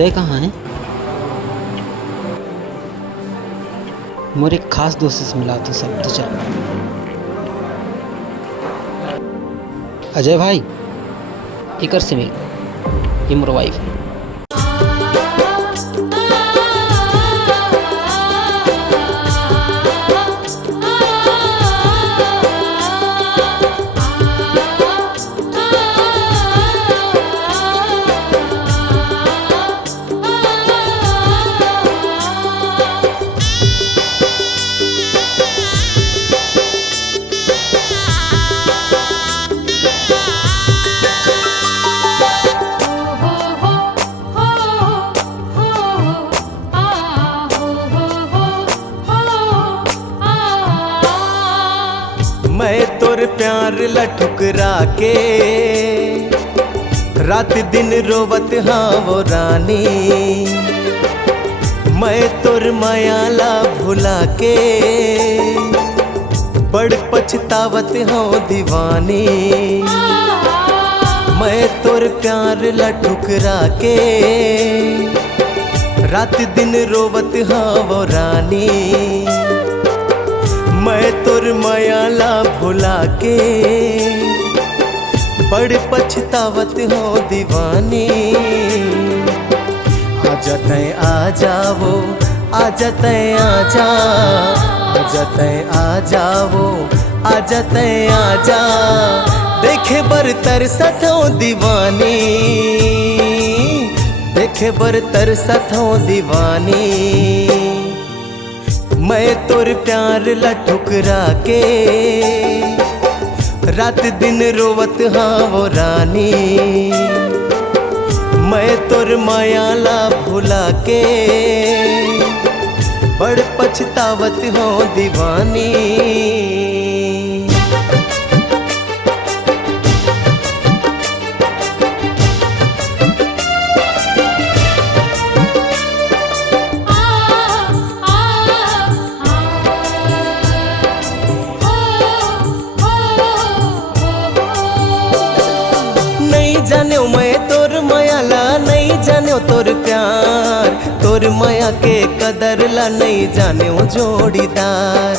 अजय कहाँ है? मोर एक खास दोस्त से मिला तो सब तो चल। अजय भाई इकर से मिल, ये मोर वाइफ है। मैं तोर प्यार ला ठुकरा के रात दिन रोवत हाँ वो रानी। मैं तोर माया ला भुला के बड़ पछतावत हाँ दीवानी। मैं तोर प्यार ला ठुकरा के रात दिन रोवत हाँ वो रानी। मैं तोर माया ला भुला के बड़ पछतावत हो दीवानी। आजा तैं आ जावो, आजा तैं आ जा, आजा तैं आ जावो, आजा तैं आ जा। देखे बर तरसत हो दीवानी, देखे बर तरसत हो दीवानी। मैं तोर प्यार ला ठुकरा के रात दिन रोवत हाँ वो रानी। मैं तोर माया ला भुला के बड़ पछतावत हो दीवानी। जान्यो मैं तोर माया ला नहीं जान्यो तोर प्यार, तोर माया के कदर ला नहीं जान्यो जोड़ीदार,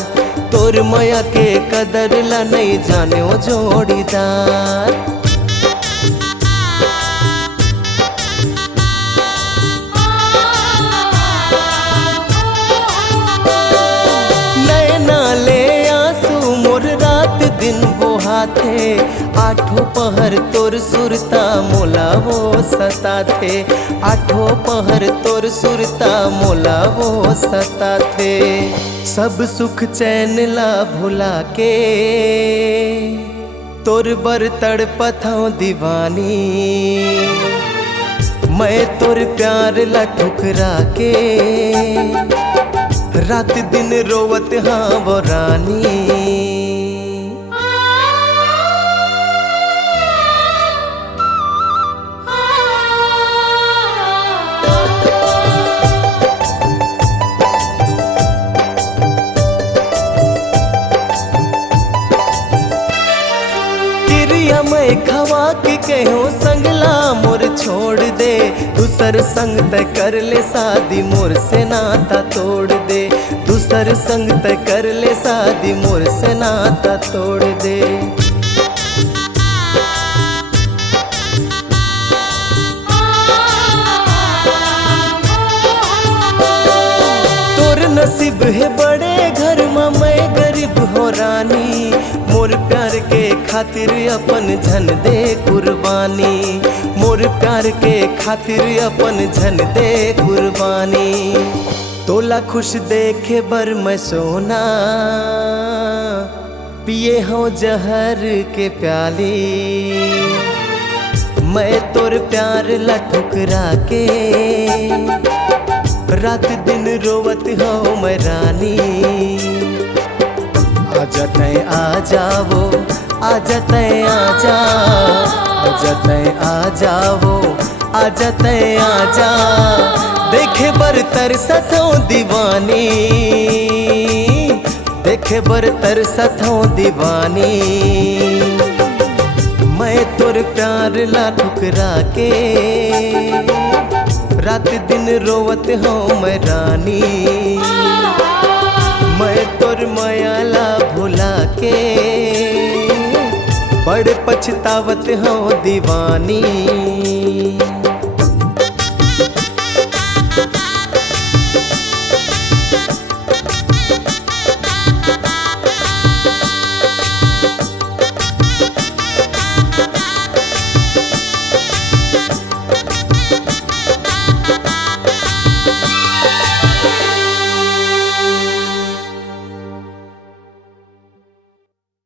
तोर माया के कदर ला नहीं जान्यो जोड़ीदार। नैना ले आंसू मोर रात दिन बहाते। आठों पहर तोर सुरता मोला वो सता थे, आठों पहर तोर सुरता मोला वो सता थे। सब सुख चैन ला भुला के तोर बर तड़पत हूँ दीवानी। मैं तोर प्यार ला ठुकरा के रात दिन रोवत हाँ वो रानी। मैं खवा के कहो संगला मोर छोड़ दे, दूसर संग तय कर ले शादी मोर से नाता तोड़ दे, दूसर संग तय कर ले शादी मोर से नाता तोड़ दे। तोर नसीब है बड़े घर में मैं गरीब हो रानी। मोर प्यार के खातिर अपन झन दे कुर्बानी, मोर प्यार के खातिर अपन झन दे कुर्बानी। तोला खुश देखे बर मैं सोना पिए हो जहर के प्याली। मैं तोर प्यार ला ठुकरा के रात दिन रोवत हो मैं रानी। आजा तैं आ जावो, आजा तैं आ जा, आजा तैं आ जावो, आजा तैं आ जा। देखे बर तरसत हो दीवानी, देखे बर तरसत हो दीवानी। मैं तोर प्यार ला ठुकरा के रात दिन रोवत हो मैं रानी, मैं तोर मायाला भुला के बड़े पछतावत हो दीवानी।